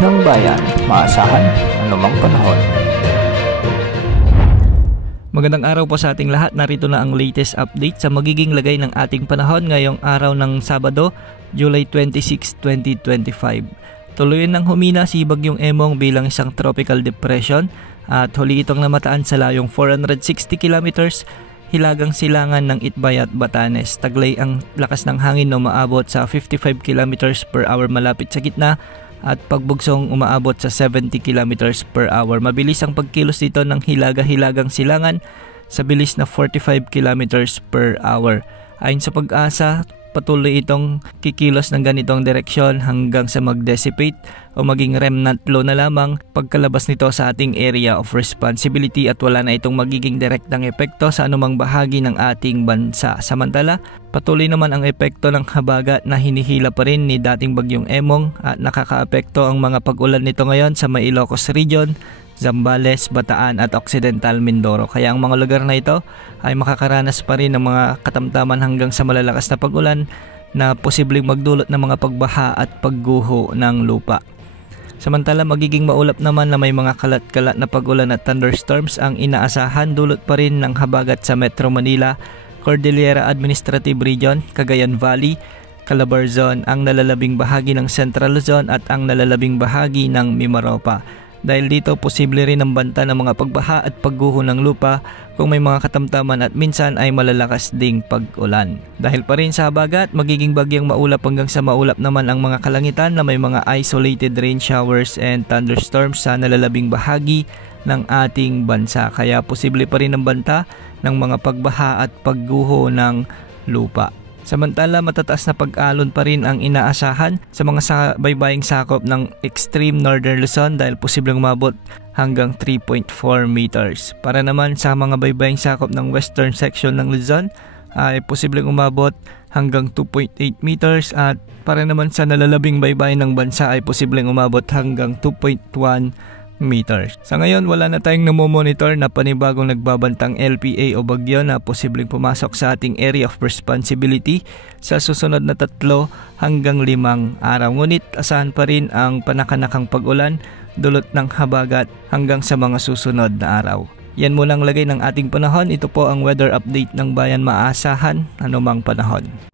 ng bayan, maasahan anumang panahon. Magandang araw po sa ating lahat. Narito na ang latest update sa magiging lagay ng ating panahon ngayong araw ng Sabado, July 26, 2025. Tuluyan ng humina si Bagyong Emong bilang isang tropical depression at huli itong namataan sa layong 460 kilometers hilagang silangan ng Itbay at Batanes. Taglay ang lakas ng hangin na umaabot sa 55 kilometers per hour malapit sa gitna at pagbugsong umaabot sa 70 kilometers per hour. Mabilis ang pagkilos dito ng hilaga-hilagang silangan sa bilis na 45 kilometers per hour. Ayon sa Pag-asa, patuloy itong kikilos ng ganitong direksyon hanggang sa mag-dissipate o maging remnant low na lamang pagkalabas nito sa ating area of responsibility at wala na itong magiging direktang epekto sa anumang bahagi ng ating bansa. Samantala, patuloy naman ang epekto ng habagat na hinihila pa rin ni dating Bagyong Emong at nakakaapekto ang mga pag-ulan nito ngayon sa may Ilocos Region, Zambales, Bataan at Occidental Mindoro. Kaya ang mga lugar na ito ay makakaranas pa rin ng mga katamtaman hanggang sa malalakas na pag-ulan na posibleng magdulot ng mga pagbaha at pagguho ng lupa. Samantala, magiging maulap naman na may mga kalat-kalat na pag-ulan at thunderstorms ang inaasahan dulot pa rin ng habagat sa Metro Manila, Cordillera Administrative Region, Cagayan Valley, Calabarzon, ang nalalabing bahagi ng Central Luzon at ang nalalabing bahagi ng Mimaropa. Dahil dito, posible rin ang banta ng mga pagbaha at pagguho ng lupa kung may mga katamtaman at minsan ay malalakas ding pag-ulan. Dahil pa rin sa habagat, magiging bagyang maulap hanggang sa maulap naman ang mga kalangitan na may mga isolated rain showers and thunderstorms sa nalalabing bahagi ng ating bansa. Kaya posible pa rin ang banta ng mga pagbaha at pagguho ng lupa. Samantala, matataas na pag-alon pa rin ang inaasahan sa mga baybaying sakop ng extreme northern Luzon dahil posibleng umabot hanggang 3.4 meters. Para naman sa mga baybaying sakop ng western section ng Luzon ay posibleng umabot hanggang 2.8 meters at para naman sa nalalabing baybayin ng bansa ay posibleng umabot hanggang 2.1 meters. Sa ngayon, wala na tayong namomonitor na panibagong nagbabantang LPA o bagyo na posibleng pumasok sa ating area of responsibility sa susunod na 3 hanggang 5 araw. Ngunit asahan pa rin ang panakanakang pag-ulan dulot ng habagat hanggang sa mga susunod na araw. Yan muna ang lagay ng ating panahon. Ito po ang weather update ng bayan, maasahan anumang panahon.